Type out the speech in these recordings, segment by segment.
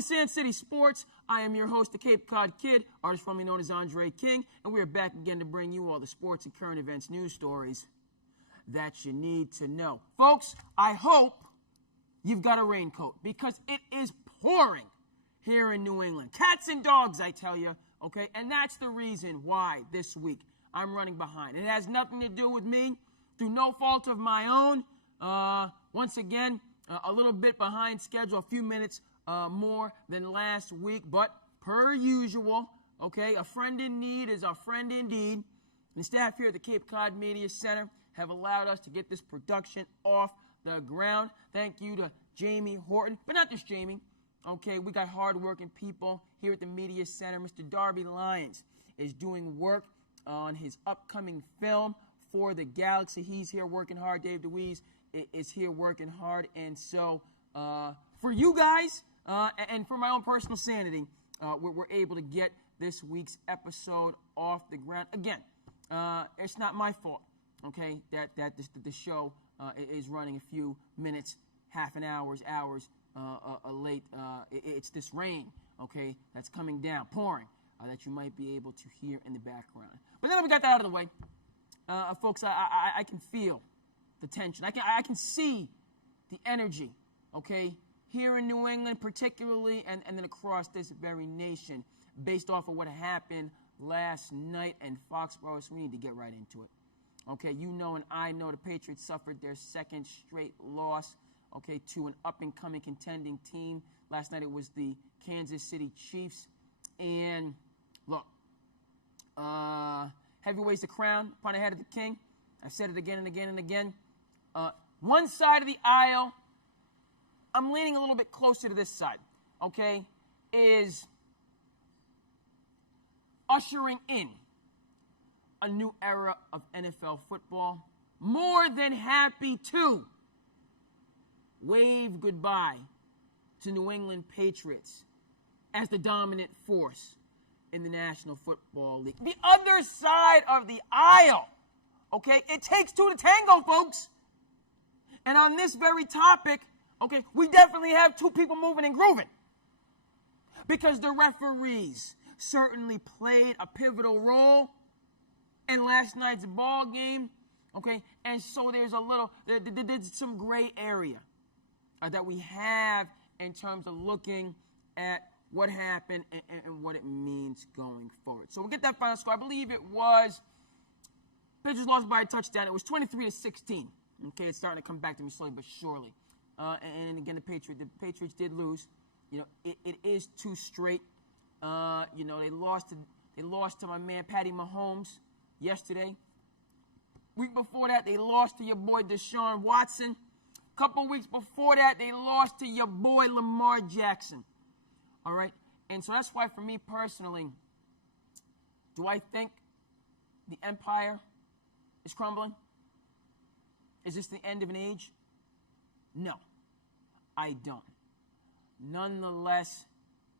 to SandCity Sports. I am your host, the Cape Cod Kid, artist formerly known as Andre King, and we are back again to bring you all the sports and current events news stories that you need to know. Folks, I hope you've got a raincoat because it is pouring here in New England. Cats and dogs, I tell you, okay? And that's the reason why this week I'm running behind. It has nothing to do with me, through no fault of my own. Once again, a little bit behind schedule, a few minutes more than last week, but per usual, okay, a friend in need is a friend indeed. And the staff here at the Cape Cod Media Center have allowed us to get this production off the ground. Thank you to Jamie Horton, but not just Jamie. Okay, we got hardworking people here at the Media Center. Mr. Darby Lyons is doing work on his upcoming film for the Galaxy. He's here working hard. Dave DeWeese is here working hard. And so for you guys and for my own personal sanity, we're able to get this week's episode off the ground. Again, it's not my fault, okay, that the show is running a few minutes, half an hours late. It's this rain, okay, that's coming down, pouring, that you might be able to hear in the background. But then we got that out of the way. Folks, I can feel the tension. I can see the energy, okay, here in New England particularly, and then across this very nation, based off of what happened last night in Foxborough. So we need to get right into it. Okay, you know and I know the Patriots suffered their second straight loss, okay, to an up-and-coming contending team. Last night it was the Kansas City Chiefs. And look, heavyweights the crown upon the head of the king. I've said it again and again and again. One side of the aisle, I'm leaning a little bit closer to this side, okay, is ushering in a new era of NFL football. More than happy to wave goodbye to New England Patriots as the dominant force in the National Football League. The other side of the aisle, okay, it takes two to tango, folks. And on this very topic, okay, we definitely have two people moving and grooving. Because the referees certainly played a pivotal role in last night's ball game, okay? And so there's some gray area that we have in terms of looking at what happened and what it means going forward. So we'll get that final score. I believe it was, Patriots lost by a touchdown. It was 23-16. Okay, it's starting to come back to me slowly but surely. And again, the Patriots did lose. You know, it is two straight. You know, they lost to my man Patty Mahomes yesterday. Week before that, they lost to your boy Deshaun Watson. Couple weeks before that, they lost to your boy Lamar Jackson. All right? And so that's why, for me personally, do I think the empire is crumbling? Is this the end of an age? No, I don't. Nonetheless,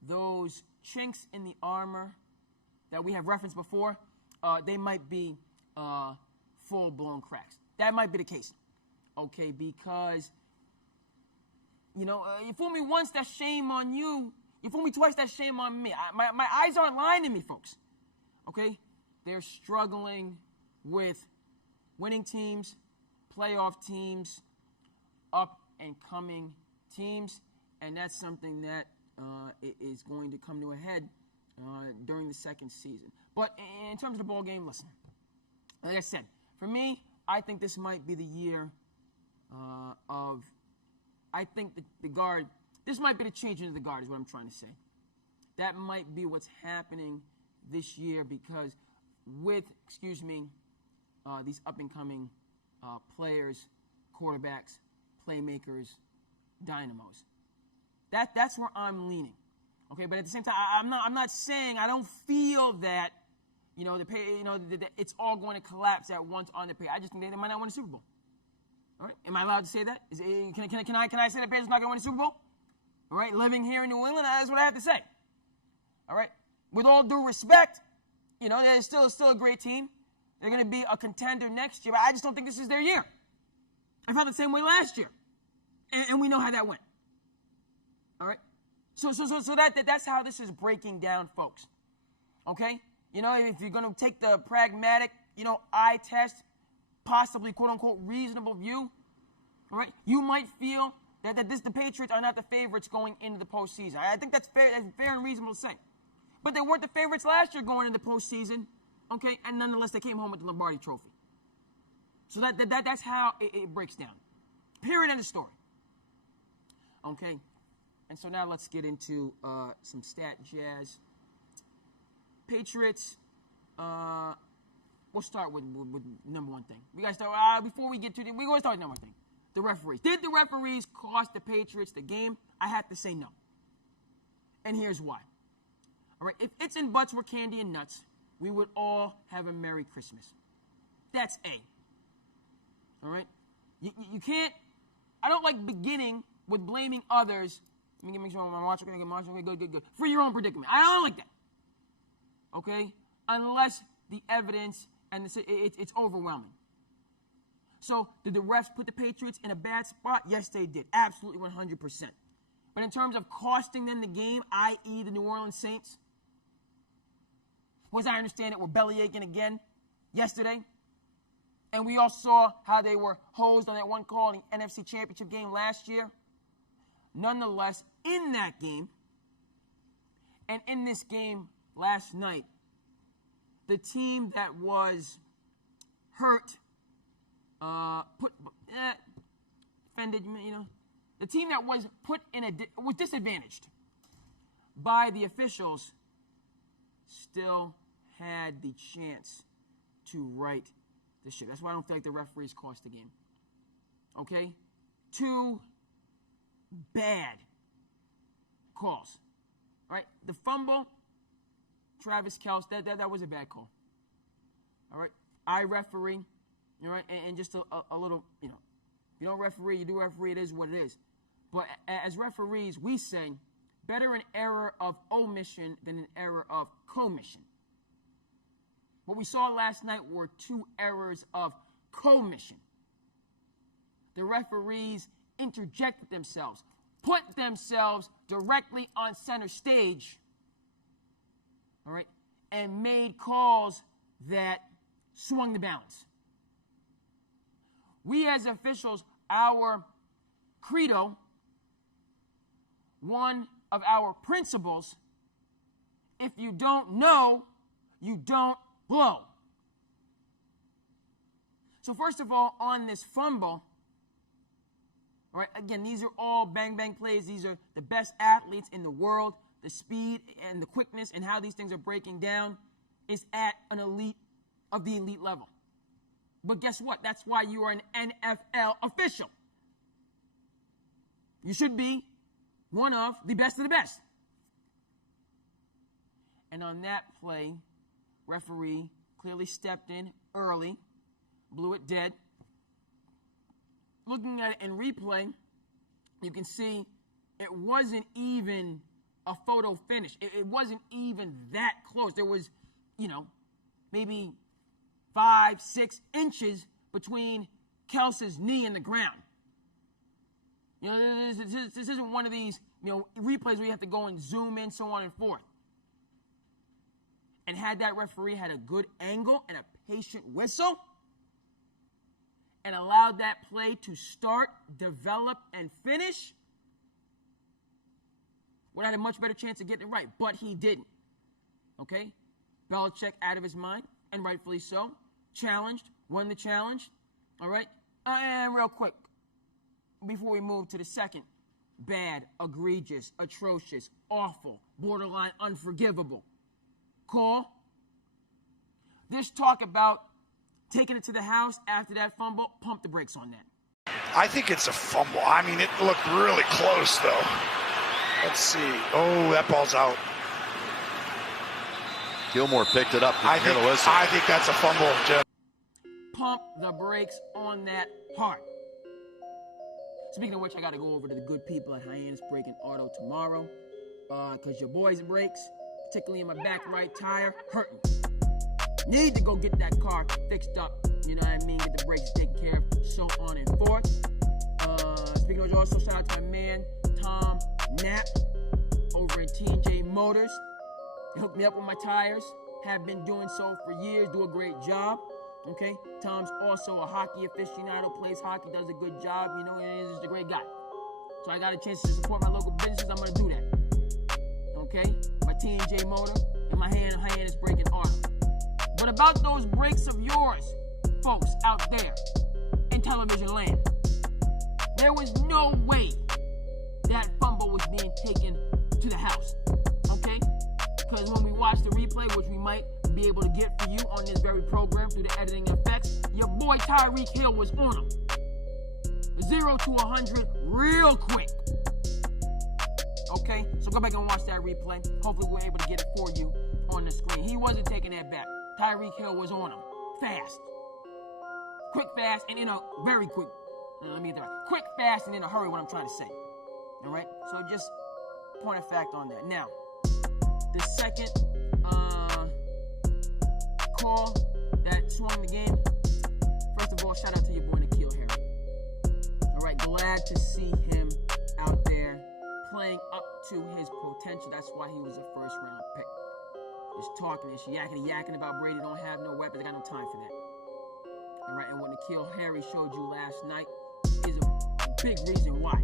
those chinks in the armor that we have referenced before, they might be full-blown cracks. That might be the case. Okay, because, you know, you fool me once, that's shame on you. You fool me twice, that's shame on me. My eyes aren't lying to me, folks. Okay? They're struggling with winning teams, playoff teams, up-and-coming teams, and that's something that is going to come to a head during the second season. But in terms of the ball game, listen, like I said, for me, I think this might be the year I think the guard, this might be the change into the guard is what I'm trying to say. That might be what's happening this year because with, these up-and-coming players, quarterbacks, playmakers, dynamos. That's where I'm leaning. Okay, but at the same time, I'm not saying I don't feel that, you know, that it's all going to collapse at once on the pay. I just think they might not win a Super Bowl. All right, am I allowed to say that? Can I say the Patriots not going to win a Super Bowl? All right, living here in New England, that's what I have to say. All right, with all due respect, you know, they're still a great team. They're going to be a contender next year, but I just don't think this is their year. I felt the same way last year, and we know how that went. All right, So that's how this is breaking down, folks. Okay? You know, if you're going to take the pragmatic, eye test, possibly quote-unquote reasonable view, all right, you might feel that the Patriots are not the favorites going into the postseason. I think that's fair and reasonable to say. But they weren't the favorites last year going into the postseason, okay? And nonetheless, they came home with the Lombardi Trophy. So that's how it breaks down. Period, end of story. Okay? And so now let's get into some stat jazz. Patriots, we'll start with number one thing. We got to start, before we get to we're going to start with number one thing. The referees. Did the referees cost the Patriots the game? I have to say no. And here's why. All right, if its and buts were candy and nuts, we would all have a Merry Christmas. That's A. All right? You can't, I don't like beginning with blaming others. Let me make sure I'm watching. Okay, good. For your own predicament. I don't like that. Okay? Unless the evidence and it's overwhelming. So, did the refs put the Patriots in a bad spot? Yes, they did. Absolutely 100%. But in terms of costing them the game, i.e. the New Orleans Saints, as I understand it, were bellyaching again yesterday. And we all saw how they were hosed on that one call in the NFC Championship game last year. Nonetheless, in that game, and in this game last night, the team that was hurt, offended, the team that was was disadvantaged by the officials still had the chance to right the ship. That's why I don't feel like the referees cost the game. Okay? 2 bad calls. All right? The fumble, Travis Kelce, that was a bad call. All right? I referee. All right? And just a little, you don't referee, you do referee, it is what it is. But as referees, we say, better an error of omission than an error of commission. What we saw last night were 2 errors of commission. The referees interjected themselves, put themselves directly on center stage, all right, and made calls that swung the balance. We as officials, our credo, one of our principles, if you don't know, you don't blow. So first of all, on this fumble, all right, again, these are all bang-bang plays. These are the best athletes in the world. The speed and the quickness and how these things are breaking down is at an elite of the elite level. But guess what? That's why you are an NFL official. You should be one of the best of the best. And on that play, referee clearly stepped in early, blew it dead. Looking at it in replay, you can see it wasn't even a photo finish. It wasn't even that close. There was, maybe 5-6 inches between Kelce's knee and the ground. This isn't one of these, replays where you have to go and zoom in, so on and forth. And had that referee had a good angle and a patient whistle and allowed that play to start, develop, and finish, would have had a much better chance of getting it right. But he didn't. Okay? Belichick out of his mind, and rightfully so. Challenged, won the challenge. All right? And real quick, before we move to the second bad, egregious, atrocious, awful, borderline unforgivable call, this talk about taking it to the house after that fumble, pump the brakes on that. I think it's a fumble. I mean, it looked really close, though. Let's see. Oh, that ball's out. Gilmore picked it up. I think that's a fumble, Jeff. Pump the brakes on that hard. Speaking of which, I got to go over to the good people at Hyannis Brake and Auto tomorrow because your boy's brakes, particularly in my back right tire, hurting. Need to go get that car fixed up, you know what I mean, get the brakes taken care of, so on and forth. Speaking of which, also shout out to my man, Tom Knapp, Motors. They hooked me up with my tires. Have been doing so for years. Do a great job. Okay? Tom's also a hockey aficionado. Plays hockey. Does a good job. You know, and he's just a great guy. So I got a chance to support my local businesses. I'm going to do that. Okay? My T&J motor. And my hand is breaking auto. But about those brakes of yours, folks out there in television land, there was no way that fumble was being taken to the house, okay? Because when we watch the replay, which we might be able to get for you on this very program through the editing effects, your boy Tyreek Hill was on him. 0 to 100 real quick. Okay, so go back and watch that replay. Hopefully we're able to get it for you on the screen. He wasn't taking that back. Tyreek Hill was on him. Fast. Quick, fast, and in a very quick. Let me get that right. Quick, fast, and in a hurry, what I'm trying to say. All right? So just point of fact on that. Now, the second call that swung the game, first of all, shout out to your boy N'Keal Harry. All right? Glad to see him out there playing up to his potential. That's why he was a first-round pick. Just talking and yakking about Brady don't have no weapons. I got no time for that. All right, and what N'Keal Harry showed you last night is a big reason why.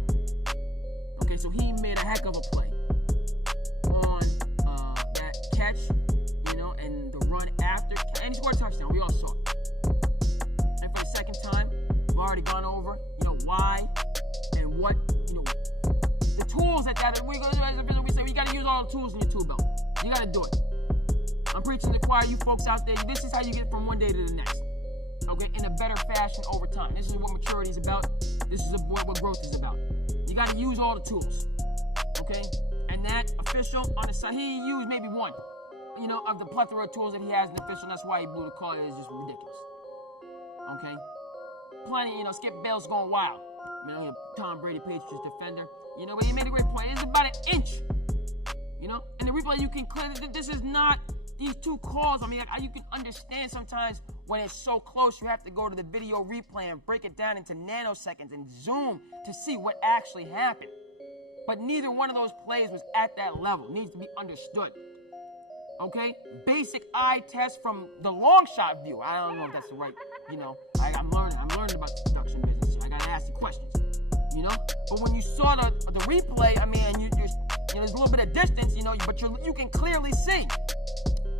Okay, so he made a heck of a play on that catch, you know, and the run after, and he scored a touchdown. We all saw it. And for the second time, we've already gone over, you know, why and what, you know, the tools that we're going to do as a business. We say you got to use all the tools in your tool belt. You got to do it. I'm preaching to the choir, you folks out there. This is how you get from one day to the next. Okay, in a better fashion over time. This is what maturity is about. This is what growth is about. You got to use all the tools. Okay, and that official on the side, he used maybe one, you know, of the plethora of tools that he has in the official. And that's why he blew the call. It's just ridiculous. Okay, plenty. You know, Skip Bayless going wild. You know, Tom Brady, Patriots defender. You know, but he made a great play. It's about an inch. You know, and the replay you can clear. This is not. These two calls, I mean, you can understand sometimes when it's so close, you have to go to the video replay and break it down into nanoseconds and zoom to see what actually happened. But neither one of those plays was at that level. It needs to be understood. Okay? Basic eye test from the long shot view. I don't know if that's the right, you know, I'm learning about the production business. I got to ask the questions, you know? But when you saw the replay, I mean, there's a little bit of distance, you know, but you can clearly see.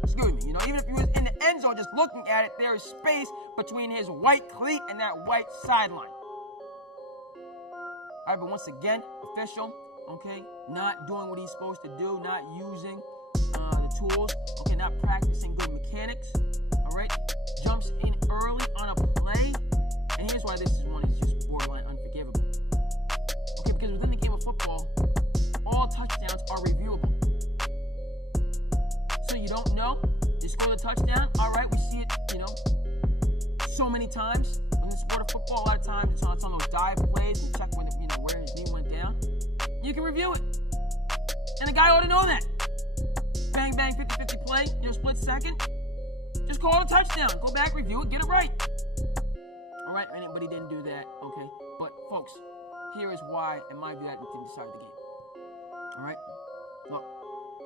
Excuse me, you know, even if he was in the end zone just looking at it, there is space between his white cleat and that white sideline. All right, but once again, official, okay, not doing what he's supposed to do, not using the tools, okay, not practicing good mechanics, all right, jumps in early on a play, and here's why this is one is just borderline unforgivable. Okay, because within the game of football, all touchdowns are reviewable. So you don't know, you score the touchdown, all right, we see it, you know, so many times. In the sport of football, a lot of times it's on those dive plays and check when, you know, where his knee went down. You can review it. And the guy ought to know that. Bang, bang, 50-50 play, you know, split second. Just call it a touchdown. Go back, review it, get it right. All right, but he didn't do that, okay? But, folks, here is why, in my view, that didn't decide the game. All right? Look,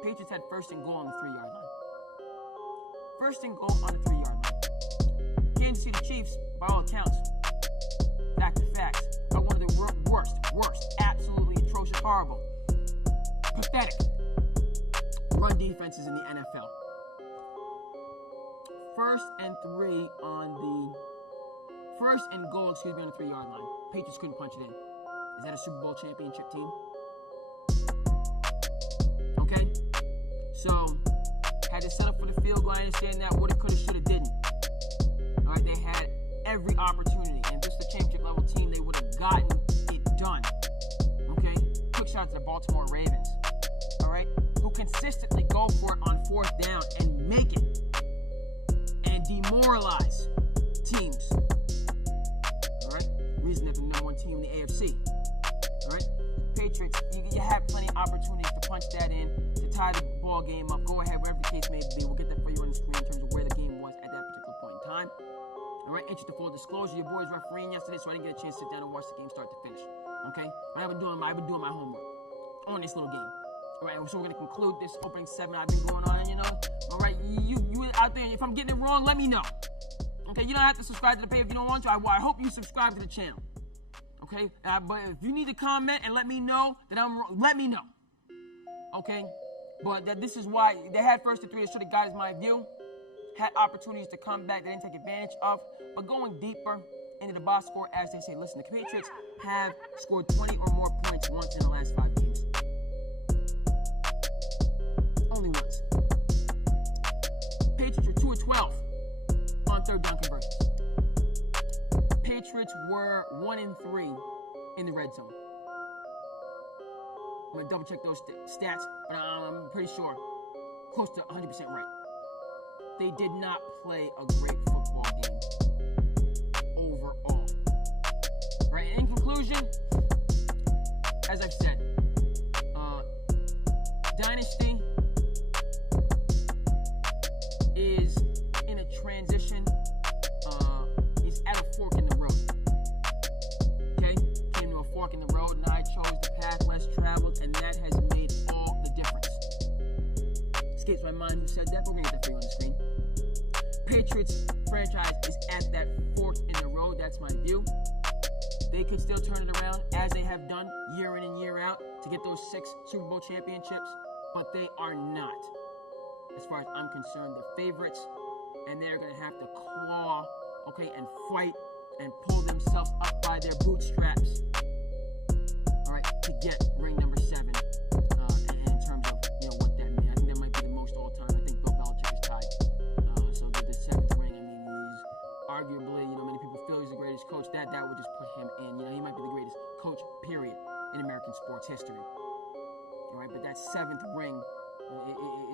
Patriots had first and goal on the 3-yard line. First and goal on the 3-yard line. Kansas City Chiefs, by all accounts, back to facts, are one of the worst, absolutely atrocious, horrible, pathetic run defenses in the NFL. First and goal, on the 3-yard line. Patriots couldn't punch it in. Is that a Super Bowl championship team? Okay? So, had to set up for the field goal. I understand that. Woulda, coulda, shoulda, didn't. All right, they had every opportunity. And if this is a championship level team, they would have gotten it done. Okay? Quick shout to the Baltimore Ravens. All right? Who consistently go for it on fourth down and make it. And demoralize teams. All right? Reason they're the number one team in the AFC. All right? Patriots, you had plenty of opportunities to punch that in, to tie the ball game up. Go ahead, wherever the case may be. We'll get that for you on the screen in terms of where the game was at that particular point in time. All right, interest to full disclosure, your boys refereeing yesterday, so I didn't get a chance to sit down and watch the game start to finish. Okay? But I've been doing my homework on this little game. All right, so we're going to conclude this opening segment I've been going on, All right, you out there, if I'm getting it wrong, let me know. Okay, you don't have to subscribe to the page if you don't want to. I hope you subscribe to the channel. Okay, but if you need to comment and let me know that I'm wrong, let me know. Okay, but this is why they had first and 3 that should have guided my view. Had opportunities to come back they didn't take advantage of. But going deeper into the box score, as they say, listen, the Patriots have scored 20 or more points once in the last 5 games. Only once. Patriots are 2 of 12 on third down conversions. Patriots were 1 and 3 in the red zone. I'm gonna double check those stats, but I'm pretty sure close to 100% right. They did not play a great football game overall. Right. In conclusion, as I've said, Dynasty is in a transition. He's at a fork in the road. Okay? Came to a fork in the road, and I chose the path less traveled, and that has made all the difference. Escapes my mind who said that, but we're going to get that for you on the screen. Patriots franchise is at that fork in the road. That's my view. They could still turn it around, as they have done year in and year out, to get those 6 Super Bowl championships, but they are not. As far as I'm concerned, they're favorites, and they're going to have to claw, okay, and fight and pull themselves up by their bootstraps, all right, to get ring number 7 in terms of, what that means. I think that might be the most all-time. I think Bill Belichick is tied. So the 7th ring, I mean, he's arguably, many people feel he's the greatest coach. That would just put him in. He might be the greatest coach, period, in American sports history. All right, but that 7th ring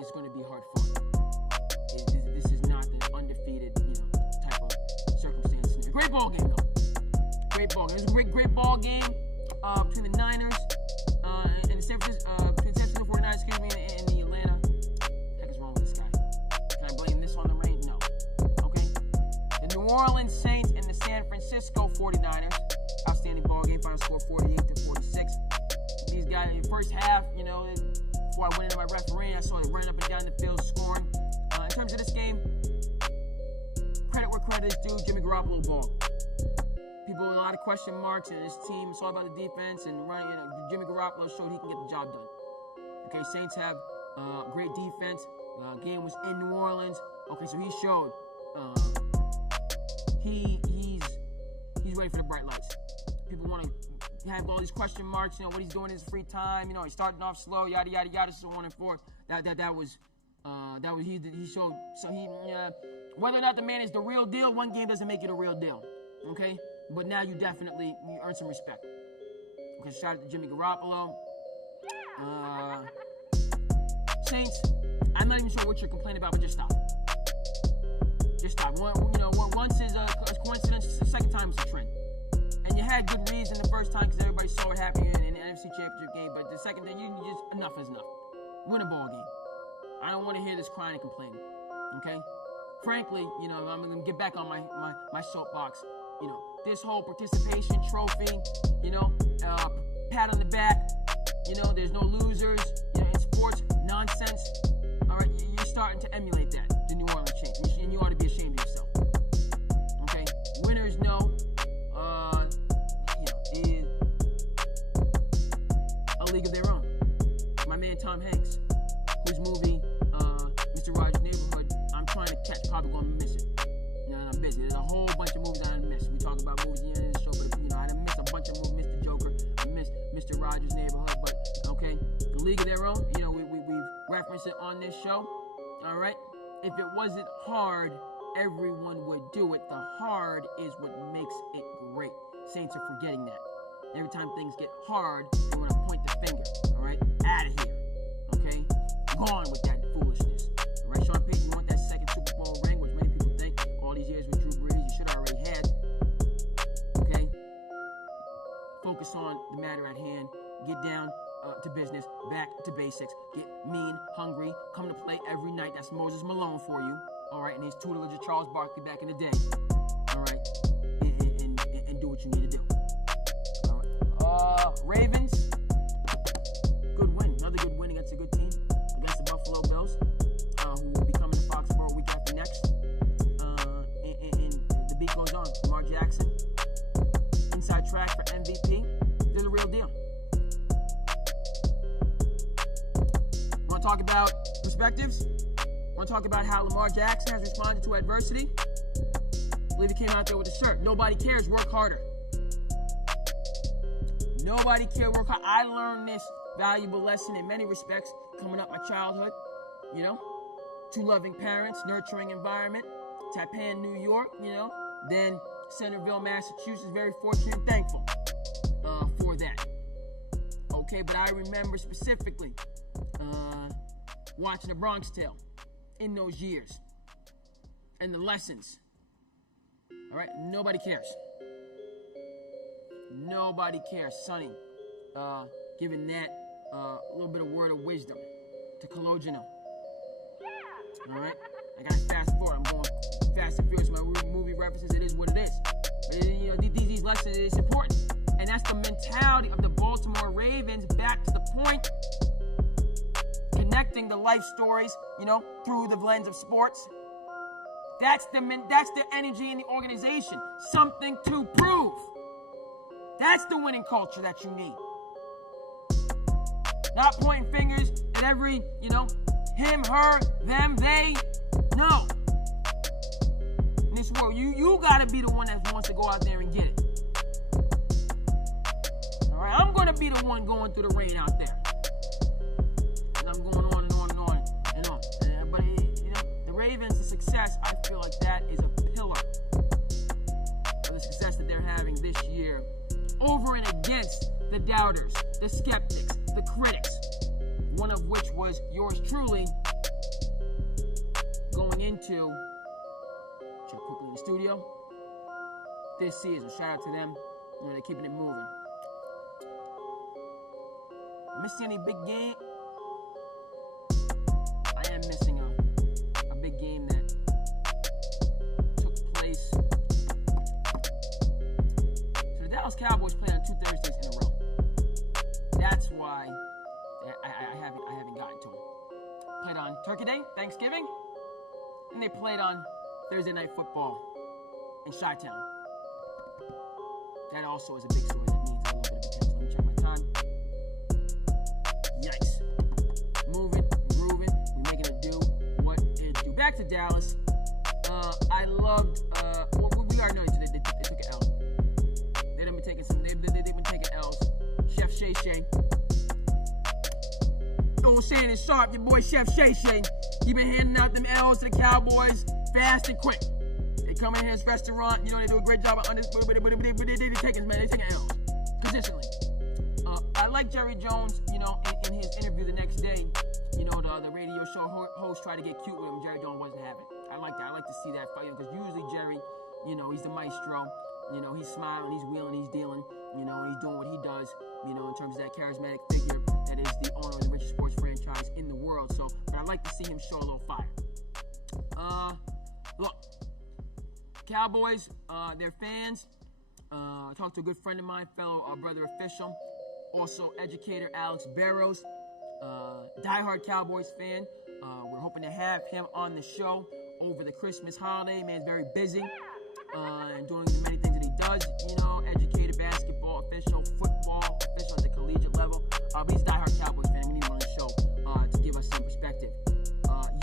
is going to be hard fought. This is not the undefeated, type of circumstance. Great ball game, though. Great ball game. It was a great ball game between the Niners and the San Francisco 49ers, and the Atlanta. What the heck is wrong with this guy? Can I blame this on the rain? No. Okay. The New Orleans Saints and the San Francisco 49ers. Outstanding ball game. Final score 48-46. These guys in the first half, before I went into my refereeing, I saw it running up and down the field scoring. In terms of this game, credit where credit is due. Jimmy Garoppolo ball. People with a lot of question marks, and his team, it's all about the defense and running. Jimmy Garoppolo showed he can get the job done. Okay, Saints have great defense. Game was in New Orleans. Okay, so he showed he's ready for the bright lights. People want to have all these question marks, what he's doing in his free time. He's starting off slow, yada yada yada. So 1 and 4. That was he showed. So whether or not the man is the real deal, one game doesn't make you the real deal. Okay, but now you earn some respect. Okay, shout out to Jimmy Garoppolo. Saints, I'm not even sure what you're complaining about, but just stop. Just stop. Once is a coincidence, the second time is a trend. And you had good reason the first time because everybody saw it happening in the NFC Championship game. But the second time, enough is enough. Win a ball game. I don't want to hear this crying and complaining. Okay? Frankly, I'm going to get back on my soapbox. This whole participation trophy, pat on the back, there's no losers, in sports, nonsense. All right, you're starting to emulate that, the New Orleans Saints, and you ought to be ashamed of yourself. Okay? Winners know. A league of their own. My man Tom Hanks, whose movie, Mr. Rogers' Neighborhood, I'm trying to catch, probably going to miss it. I'm busy. There's a whole bunch of movies I didn't miss. We talk about movies at the end of the show, but I didn't miss a bunch of movies. Missed the Joker, I missed Mr. Rogers' Neighborhood, but okay, the league of their own. We've referenced it on this show. All right, if it wasn't hard, everyone would do it. The hard is what makes it great. Saints are forgetting that. Every time things get hard, they want to point the finger, all right? Out of here, okay? Gone with that foolishness, all right? Sean Payton, you want that second Super Bowl ring, which many people think all these years with Drew Brees, you should have already had, okay? Focus on the matter at hand. Get down to business, back to basics. Get mean, hungry, come to play every night. That's Moses Malone for you, all right? And his tutelage of Charles Barkley back in the day, all right? And do what you need to do. Ravens, good win. Another good win against a good to talk about perspectives? Want to talk about how Lamar Jackson has responded to adversity? I believe he came out there with a shirt. Nobody cares, work harder. Nobody cares, work hard. I learned this valuable lesson in many respects coming up my childhood, you know. Two loving parents, nurturing environment, Tappan, New York, you know. Then Centerville, Massachusetts, very fortunate and thankful for that. Okay, but I remember specifically watching The Bronx Tale in those years and the lessons. All right, nobody cares. Nobody cares. Sonny, giving that a little bit of word of wisdom to Cologino. All right, I got to fast forward. I'm going fast and furious. My movie references. It is what it is. But you know, these lessons, it's important, and that's the mentality of the Baltimore Ravens. Back to the point, connecting the life stories, you know, through the lens of sports. That's the energy in the organization. Something to prove. That's the winning culture that you need. Not pointing fingers at every, you know, him, her, them, they. No. In this world, you gotta be the one that wants to go out there and get it. All right, I'm gonna be the one going through the rain out there. And I'm going on and on and on and on. But you know, the Ravens, the success, I feel like that is a pillar of the success that they're having this year. Over and against the doubters, the skeptics, the critics, one of which was yours truly going into, check quickly in the studio, this season. Shout out to them. You know, they're keeping it moving. Missing any big game? I am missing a big game that took place. So the Dallas Cowboys played on 2 Thursdays in a row. That's why I haven't gotten to them. Played on Turkey Day, Thanksgiving, and they played on Thursday Night Football in Chi-Town. That also is a big story that needs a little bit of attention. Let me check my time. Yikes. Moving, grooving, we're making it do what it do. Back to Dallas. I loved, well, we already know they took an L. They've been taking L's. Chef Shay Shay. Old saying is sharp, your boy Chef Shay Shay. He been handing out them L's to the Cowboys fast and quick. They come in here at his restaurant, you know, they do a great job of they taking L's consistently. I like Jerry Jones, you know, in his interview the next day, you know, the radio show host tried to get cute with him. Jerry Jones wasn't having it. I like that. I like to see that fight, because usually Jerry, you know, he's the maestro. You know, he's smiling, he's wheeling, he's dealing, you know, and he's doing what he does, you know, in terms of that charismatic figure that is the owner of the richest sports franchise in the world. So, but I'd like to see him show a little fire. Look, Cowboys, their fans, I talked to a good friend of mine, fellow brother official, also educator Alex Barrows, diehard Cowboys fan. We're hoping to have him on the show over the Christmas holiday. Man's very busy and doing the many things that he does. You know, educator, basketball official, football official at the collegiate level. But he's a diehard Cowboys fan. We need him on the show to give us some perspective.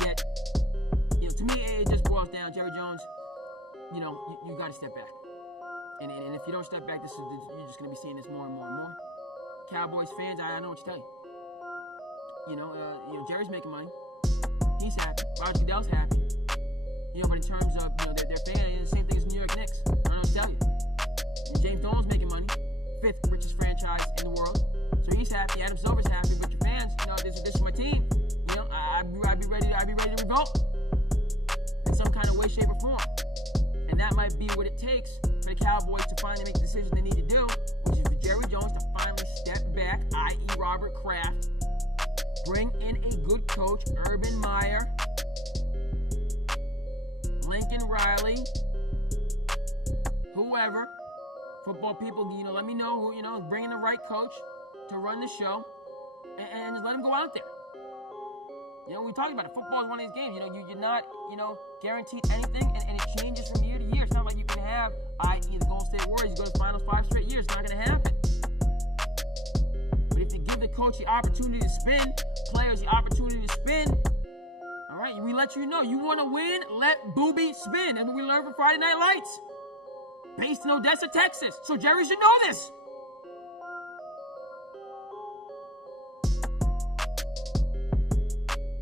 Yet, you know, to me, it just boils down. Jerry Jones, you know, you got to step back. And if you don't step back, you're just going to be seeing this more and more and more. Cowboys fans, I know what to tell you. You know, Jerry's making money. He's happy. Roger Goodell's happy. You know, but in terms of, you know, their fans, the same thing as New York Knicks. I don't know what to tell you. And James Dolan's making money. 5th richest franchise in the world. So he's happy. Adam Silver's happy. But your fans, you know, this is my team. You know, I'd be ready to revolt in some kind of way, shape, or form. And that might be what it takes for the Cowboys to finally make the decision they need to do, which is for Jerry Jones to finally step back, i.e. Robert Kraft, bring in a good coach, Urban Meyer, Lincoln Riley, whoever, football people, you know, let me know who, you know, bring in the right coach to run the show, and just let him go out there. You know, we talked about it. Football is one of these games. You know, you're not, you know, guaranteed anything, and it changes from year to year. It's not like you can have, i.e. the Golden State Warriors, you go to the finals 5 straight years. It's not going to happen. But if to give the coach the opportunity to spin, players the opportunity to spin. All right, we let you know. You want to win, let Booby spin. That's what we learned from Friday Night Lights. Based in Odessa, Texas. So Jerry should know this.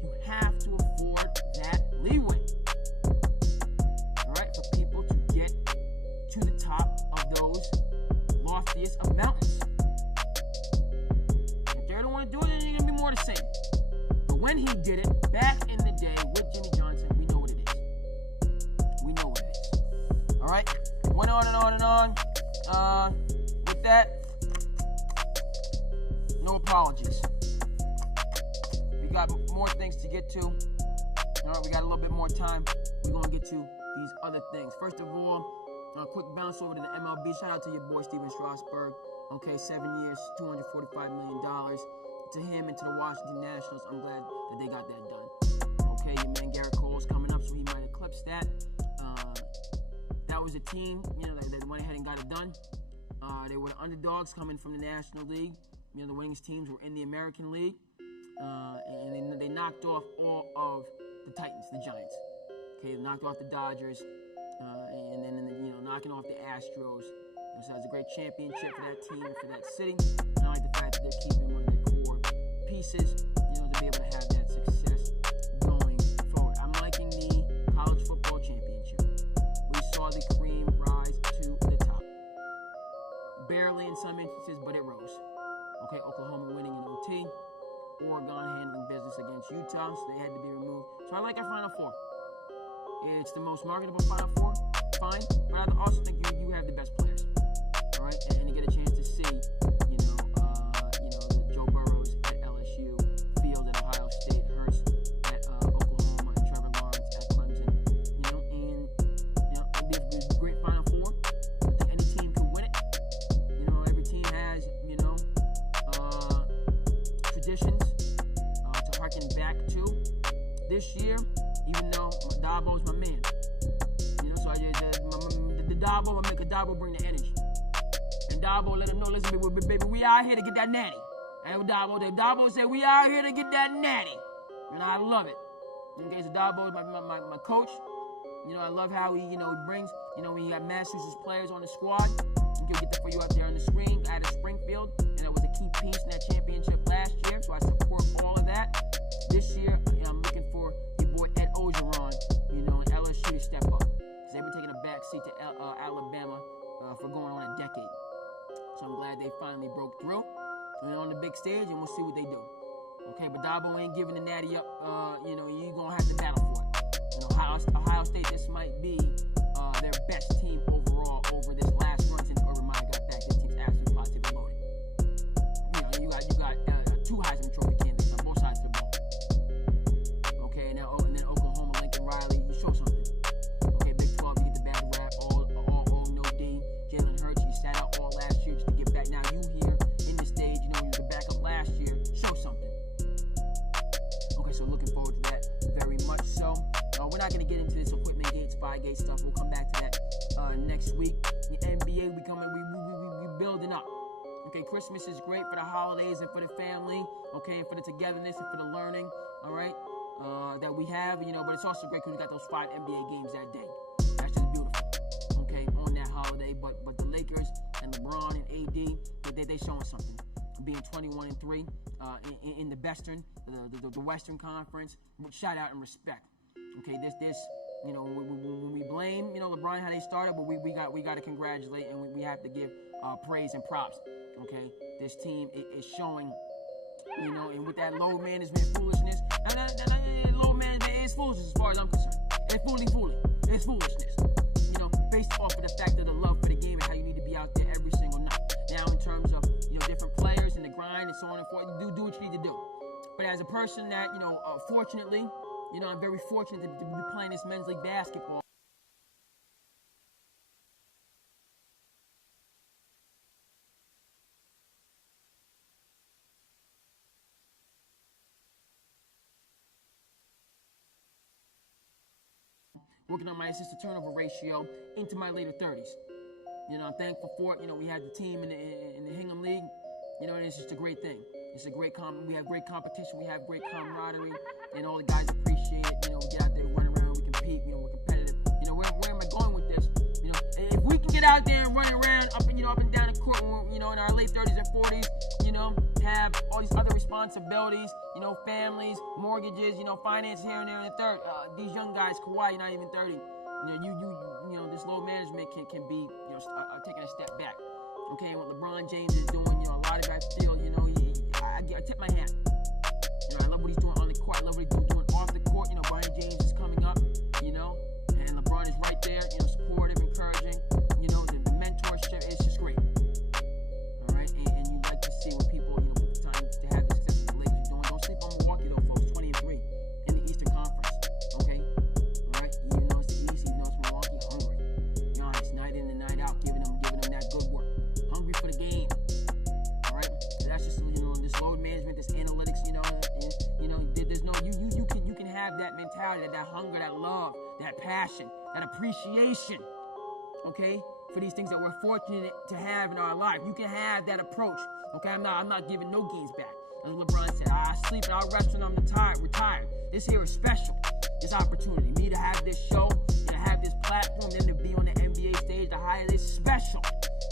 You have to afford that leeway. All right, for people to get to the top of those loftiest of mountains. If they don't want to do it, then you're going to be more the same. But when he did it back in the day with Jimmy Johnson, we know what it is. We know what it is. All right? Went on and on and on. With that, no apologies. We got more things to get to. All right, we got a little bit more time. We're going to get to these other things. First of all, a quick bounce over to the M.L.B. Shout out to your boy, Steven Strasburg. Okay, 7 years, $245 million. To him and to the Washington Nationals, I'm glad that they got that done. Okay, your man Garrett Cole's coming up, so he might eclipse that. That was a team, that went ahead and got it done. They were the underdogs coming from the National League. The winningest teams were in the American League. And they knocked off all of the Titans, the Giants. Okay, they knocked off the Dodgers. And then knocking off the Astros. So it's a great championship for that team, for that city. And I like the fact that they're keeping one of their core pieces, to be able to have that success going forward. I'm liking the college football championship. We saw the cream rise to the top. Barely in some instances, but it rose. Okay, Oklahoma winning in OT. Oregon handling business against Utah, so they had to be removed. So I like our Final Four. It's the most marketable Final Four, fine, but I also think you have the best players, all right? And to get a chance to see, the Joe Burrows at LSU, Fields at Ohio State, Hurts at Oklahoma, and Trevor Lawrence at Clemson, it'd be a great Final Four. I think any team can win it. Every team has, traditions to harken back to. This year, even though Dabo's my man, so the Dabo will make a Dabo bring the energy, and Dabo let him know, listen, baby, we out here to get that natty. And Dabo said, we out here to get that natty, and I love it. Okay, so Dabo is my coach. I love how he brings, when you got Massachusetts players on the squad, he'll get that for you out there on the screen. Out of Springfield, and that was a key piece in that championship last year, so I support all of that. This year, I'm looking for your boy Ed Ogeron, LSU to step up. Because they've been taking a back seat to Alabama for going on a decade. So I'm glad they finally broke through. And on the big stage, and we'll see what they do. Okay, but Dabo ain't giving the natty up. You're going to have to battle for it. Ohio State, this might be their best team overall over this last run since Urban Meyer got back. This team's absolutely positively loaded. You got two Heisman Trophy candidates on both sides of the ball. Okay, and then Oklahoma, Lincoln Riley, you show something. Okay, Big 12, you get the bad rap, all no D. Jalen Hurts, you sat out all last year just to get back. Now you here in the stage, you were back up last year. Show something. Okay, so looking forward to that very much so. We're not going to get into this equipment gate, spy gate stuff. We'll come back to that next week. The NBA, we building up. Okay, Christmas is great for the holidays and for the family. Okay, and for the togetherness and for the learning. All right, that we have. But it's also great because we got those 5 NBA games that day. That's just beautiful. Okay, on that holiday. But the Lakers and LeBron and AD, they showing something. Being 21-3 in the Western Conference. Shout out and respect. Okay, this when we blame LeBron how they started, but we got to congratulate and we have to give praise and props. Okay, this team is showing, and with that low management foolishness, and low management is foolishness as far as I'm concerned. It's fooly. It's foolishness. Based off of the fact of the love for the game and how you need to be out there every single night. Now, in terms of different players and the grind and so on and forth, do what you need to do. But as a person that fortunately. I'm very fortunate to be playing this men's league basketball. Working on my assist to turnover ratio into my later 30s. I'm thankful for it. We had the team in the Hingham League, and it's just a great thing. It's a great we have great competition, we have great camaraderie, and all the guys appreciate it. We get out there, run around, we compete, we're competitive. Where am I going with this? If we can get out there and run around up and down the court, in our late 30s and 40s, have all these other responsibilities, families, mortgages, finance here and there and the third. These young guys, Kawhi, you're not even 30. This load management can be, taking a step back. Okay, and what LeBron James is doing, a lot of guys feel, I tip my hat. I love what he's doing on the court. I love what he's doing off the court. Brian James is coming up, and LeBron is right there, supportive, encouraging. The mentorship is just great. All right, and you like to see when people, put the time to have the success that the Lakers are doing. Don't sleep on Milwaukee, though, folks. 20-3 in the Eastern Conference. Okay, all right. Even though it's the East, even though it's Milwaukee, hungry. Giannis, night in and night out, giving them that good work. Hungry for the game. All right, so that's just this load management, this analytics. There's no you can have that mentality, that hunger, that love, that passion, that appreciation. Okay, for these things that we're fortunate to have in our life. You can have that approach. Okay, I'm not giving no games back. As LeBron said, I sleep and I rest when I'm retired. This here is special. This opportunity, me to have this show, to have this platform, then to be on the NBA stage, to hire this special.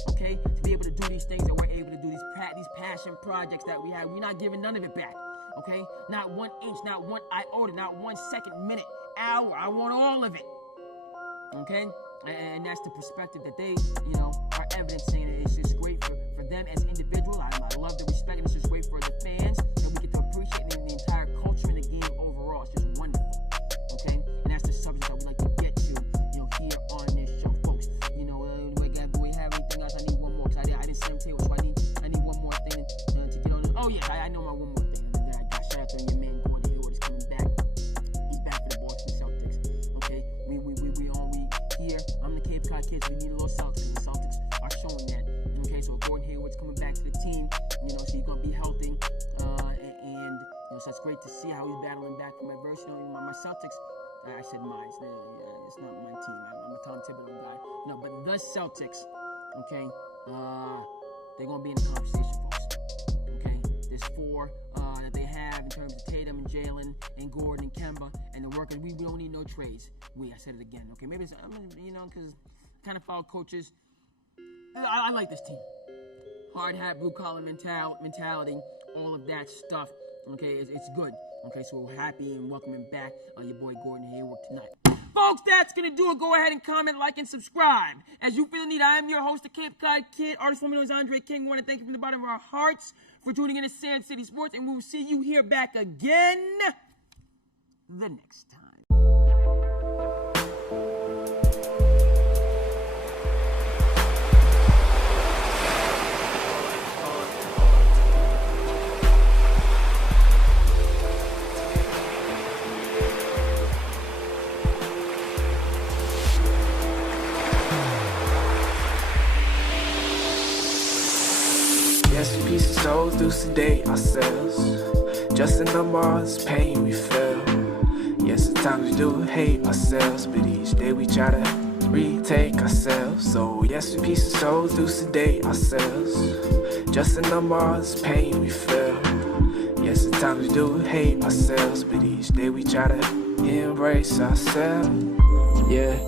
Okay, to be able to do these things that we're able to do, these passion projects that we have. We're not giving none of it back. Okay, not 1 inch, not 1 iota, not 1 second, minute, hour. I want all of it. Okay. And that's the perspective that they, are evidencing. It's just great for them as individuals. I love the respect, and it's just great for the fans that we get to appreciate the entire culture in the game overall. It's just wonderful, okay? And that's the subject that we like to get to, here on this show, folks. Do we have anything else? I need one more, because I didn't say them to you, so I need one more thing to get on this. Oh, yeah, I know my one more thing. I got shout out to your man, Gordon Hayward, is coming back. He's back for the Boston Celtics, okay? We here. I'm the Cape Cod Kids. We need a little Celtics. The Celtics are showing that. Okay, so Gordon Hayward's coming back to the team. So he's gonna be healthy, and so it's great to see how he's battling back from adversity. My Celtics. I said mine. It's not my team. I'm a Tom Thibodeau guy. But the Celtics. Okay, they're gonna be in the conversation, folks. Okay, there's 4 that they have in terms of Tatum and Jalen and Gordon and Kemba and the workers. We don't need no trades. I said it again. Okay, maybe it's, because kind of follow coaches. I like this team. Hard hat, blue collar mentality, all of that stuff. Okay, it's good. Okay, so we're happy and welcoming back your boy Gordon Hayward tonight. Folks, that's going to do it. Go ahead and comment, like, and subscribe. As you feel the need, I am your host, the Cape Cod Kid, artist formerly known as Andre King. I want to thank you from the bottom of our hearts for tuning in to SandCity Sports, and we will see you here back again the next time. Yes, a piece of souls do sedate ourselves. Just a number's pain we feel. Yes, at times we do hate ourselves, but each day we try to retake ourselves. So yes, a piece of souls do sedate ourselves. Just a number's pain we feel. Yes, at times we do hate ourselves, but each day we try to embrace ourselves. Yeah.